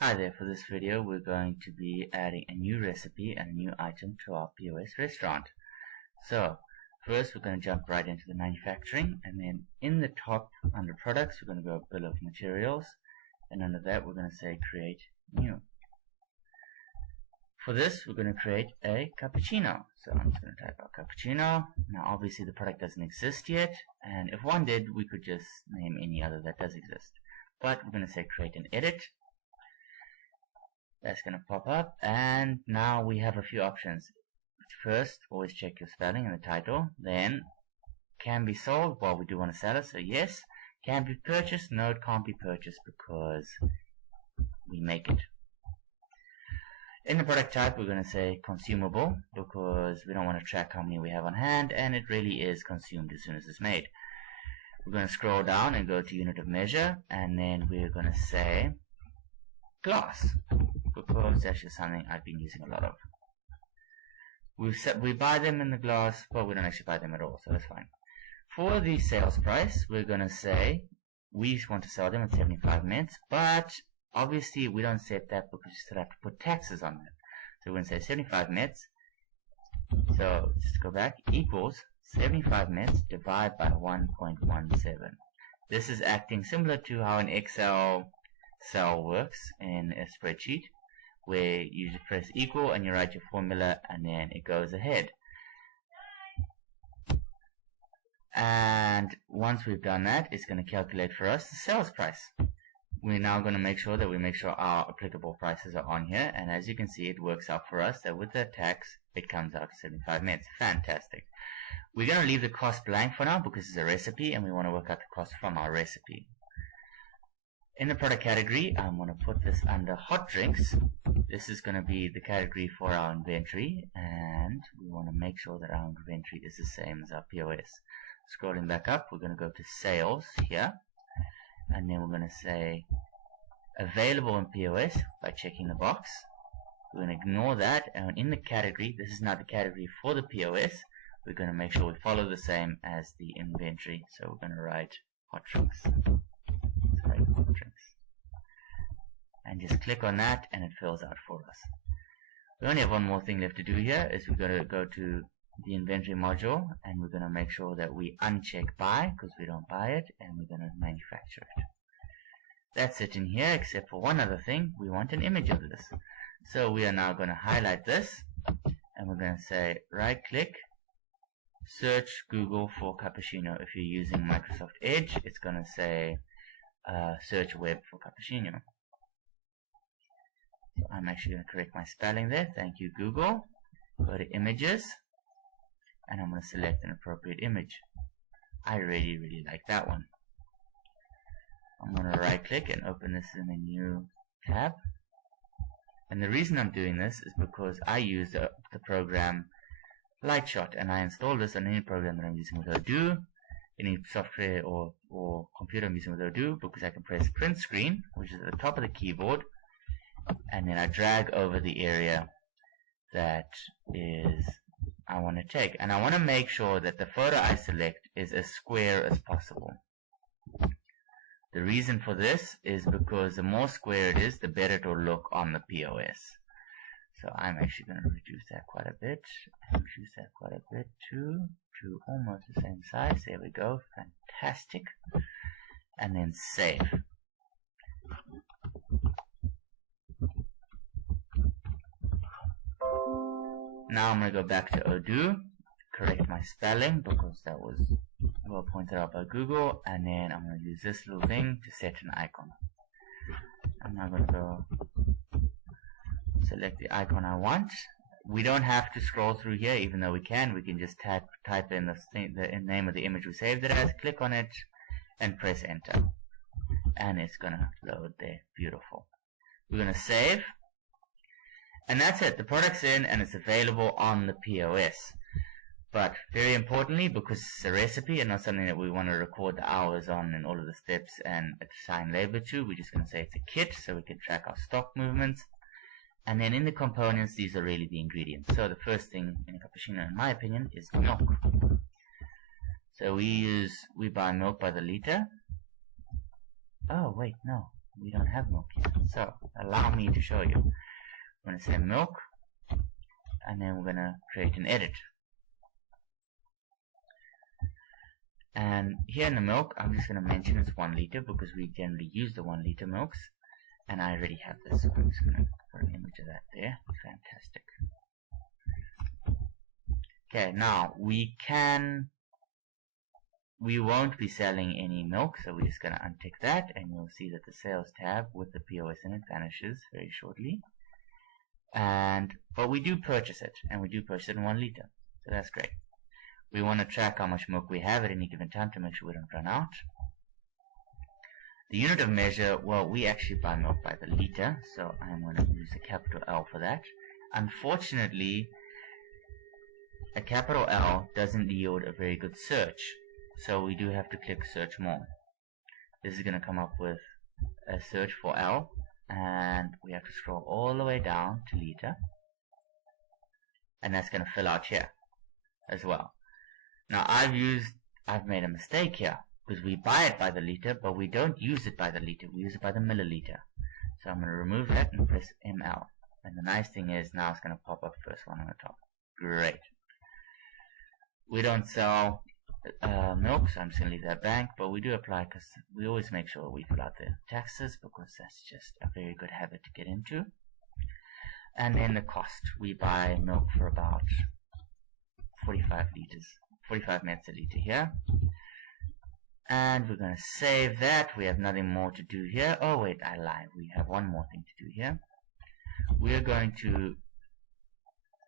Hi there, for this video we're going to be adding a new recipe and a new item to our POS restaurant. So first we're going to jump right into the manufacturing, and then in the top under products we're going to go bill of materials, and under that we're going to say create new. For this we're going to create a cappuccino, so I'm just going to type out cappuccino. Now obviously the product doesn't exist yet, and if one did we could just name any other that does exist, but we're going to say create and edit. That's going to pop up, and now we have a few options. First, always check your spelling in the title. Then, can be sold. Well, we do want to sell it, so yes. Can be purchased. No, it can't be purchased because we make it. In the product type, we're going to say consumable because we don't want to track how many we have on hand, and it really is consumed as soon as it's made. We're going to scroll down and go to unit of measure, and then we're going to say glass, because that's just something I've been using a lot of. We buy them in the glass, but we don't actually buy them at all, so that's fine. For the sales price, we're going to say we want to sell them at 75 minutes, but obviously we don't set that because you still have to put taxes on that. So we're going to say 75 minutes. So just go back, equals 75 minutes divided by 1.17. This is acting similar to how an Excel cell works in a spreadsheet, where you just press equal and you write your formula and then it goes ahead. And once we've done that, it's going to calculate for us the sales price. We're now going to make sure our applicable prices are on here, and as you can see it works out for us that with the tax it comes out to 75 minutes. Fantastic. We're going to leave the cost blank for now because it's a recipe and we want to work out the cost from our recipe. In the product category, I'm going to put this under hot drinks. This is going to be the category for our inventory, and we want to make sure that our inventory is the same as our POS. Scrolling back up, we're going to go to sales here, and then we're going to say available in POS by checking the box. We're going to ignore that, and in the category, this is not the category for the POS, we're going to make sure we follow the same as the inventory. So we're going to write hot drinks. And just click on that and it fills out for us. We only have one more thing left to do here, is we're going to go to the inventory module and we're going to make sure that we uncheck buy because we don't buy it, and we're going to manufacture it. That's it in here, except for one other thing. We want an image of this. So we are now going to highlight this and we're going to say right click, search Google for cappuccino. If you're using Microsoft Edge, it's going to say search web for cappuccino. So I'm actually going to correct my spelling there. Thank you, Google. Go to images and I'm going to select an appropriate image. I really like that one. I'm going to right click and open this in a new tab. And the reason I'm doing this is because I use the program Lightshot, and I install this on any program that I'm using with Odoo, any software or computer I'm using with Odoo, because I can press print screen, which is at the top of the keyboard, and then I drag over the area that I want to take, and I want to make sure that the photo I select is as square as possible. The reason for this is because the more square it is, the better it will look on the POS. So I'm actually going to reduce that quite a bit, and reduce that quite a bit to almost the same size. There we go. Fantastic. And then save. Now I'm going to go back to Odoo, correct my spelling because that was well pointed out by Google, and then I'm going to use this little thing to set an icon. I'm now going to go select the icon I want. We don't have to scroll through here, even though we can just type in the name of the image we saved it as, click on it, and press enter. And it's going to load there. Beautiful. We're going to save. And that's it. The product's in and it's available on the POS. But very importantly, because it's a recipe and not something that we want to record the hours on and all of the steps and assign labor to, we're just going to say it's a kit so we can track our stock movements. And then in the components, these are really the ingredients. So the first thing in a cappuccino, in my opinion, is milk. So we buy milk by the liter. Oh wait, no. we don't have milk here. So allow me to show you. I'm going to say milk, and then we're going to create an edit. And here in the milk, I'm just going to mention it's 1 liter because we generally use the 1 liter milks. And I already have this, so I'm just going to put an image of that there. Fantastic. Okay, now we won't be selling any milk, so we're just going to untick that, and you'll see that the sales tab with the POS in it vanishes very shortly. But we do purchase it, and we do purchase it in 1 liter, so that's great. We want to track how much milk we have at any given time to make sure we don't run out. The unit of measure, well, we actually buy milk by the liter, so I'm going to use a capital L for that. Unfortunately, a capital L doesn't yield a very good search, so we do have to click search more. This is going to come up with a search for L, and we have to scroll all the way down to liter, and that's going to fill out here as well. Now I've made a mistake here, because we buy it by the liter, but we don't use it by the liter, we use it by the milliliter. So I'm going to remove that and press ML. And the nice thing is now it's going to pop up first one on the top. Great. We don't sell milk, so I'm just going to leave that blank, but we do apply because we always make sure we fill out the taxes because that's just a very good habit to get into. And then the cost. We buy milk for about 45 minutes a liter here. And we're going to save that. We have nothing more to do here. Oh wait, I lied. We have one more thing to do here. We're going to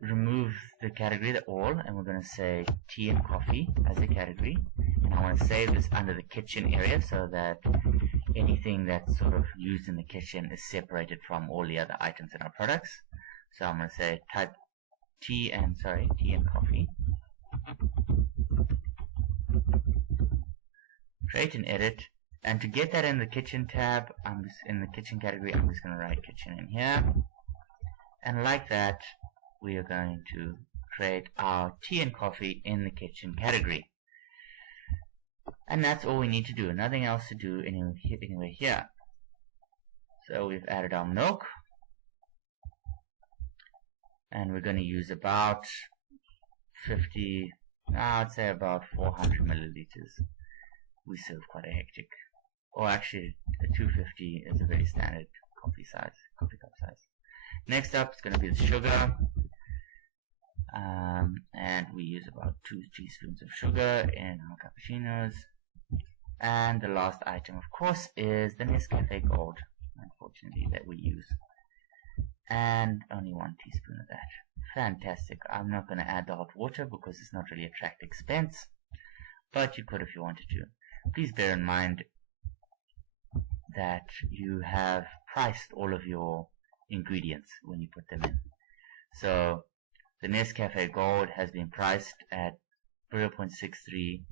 remove the category, the all, and we're going to say tea and coffee as a category. And I want to save this under the kitchen area so that anything that's sort of used in the kitchen is separated from all the other items in our products. So I'm going to say type tea and coffee. Create an edit, and to get that in the kitchen tab, in the kitchen category, I'm just going to write kitchen in here, and like that we are going to create our tea and coffee in the kitchen category, and that's all we need to do. Nothing else to do anyway here. So we've added our milk, and we're going to use about 50, I'd say about 400 milliliters. We serve quite a hectic, or actually the 250 is a very standard coffee cup size. Next up is going to be the sugar, and we use about 2 teaspoons of sugar in our cappuccinos. And the last item, of course, is the Nescafe Gold, unfortunately, that we use, and only 1 teaspoon of that. Fantastic. I'm not going to add the hot water because it's not really a tracked expense, but you could if you wanted to. Please bear in mind that you have priced all of your ingredients when you put them in. So the Nescafe Gold has been priced at 0.63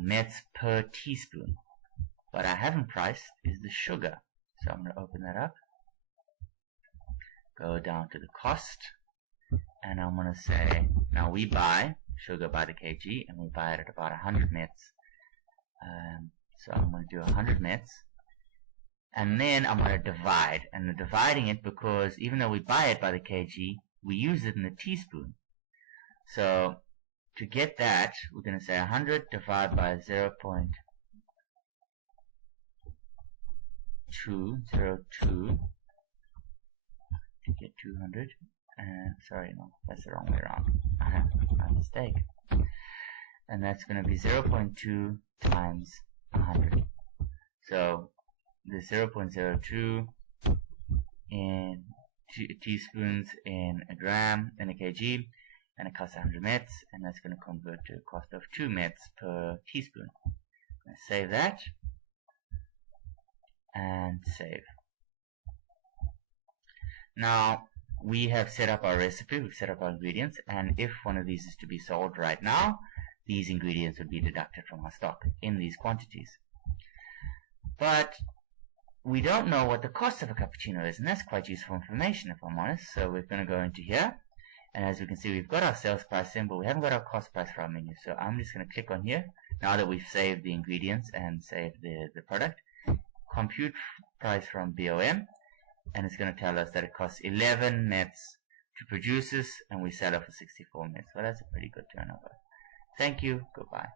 mets per teaspoon. What I haven't priced is the sugar. So I'm going to open that up, go down to the cost, and I'm going to say, now we buy sugar by the kg, and we buy it at about 100 mets. So I'm going to do 100 mets, and then I'm going to divide, and I'm dividing it because even though we buy it by the kg, we use it in the teaspoon. So to get that, we're going to say 100 divided by 0.202 to get 200. And sorry, no, that's the wrong way around. My mistake. And that's going to be 0.2 times 100. So the 0.02 in teaspoons in a gram in a kg, and it costs 100 mets, and that's going to convert to a cost of 2 mets per teaspoon. Let's save that and save. Now we have set up our recipe, we've set up our ingredients, and if one of these is to be sold right now, these ingredients would be deducted from our stock in these quantities. But we don't know what the cost of a cappuccino is, and that's quite useful information if I'm honest. So we're going to go into here, and as you can see, we've got our sales price in, but we haven't got our cost price for our menu. So I'm just going to click on here, now that we've saved the ingredients and saved the product. compute price from BOM, and it's going to tell us that it costs 11 mets to produce this, and we sell it for 64 mets. Well, that's a pretty good turnover. Thank you. Goodbye.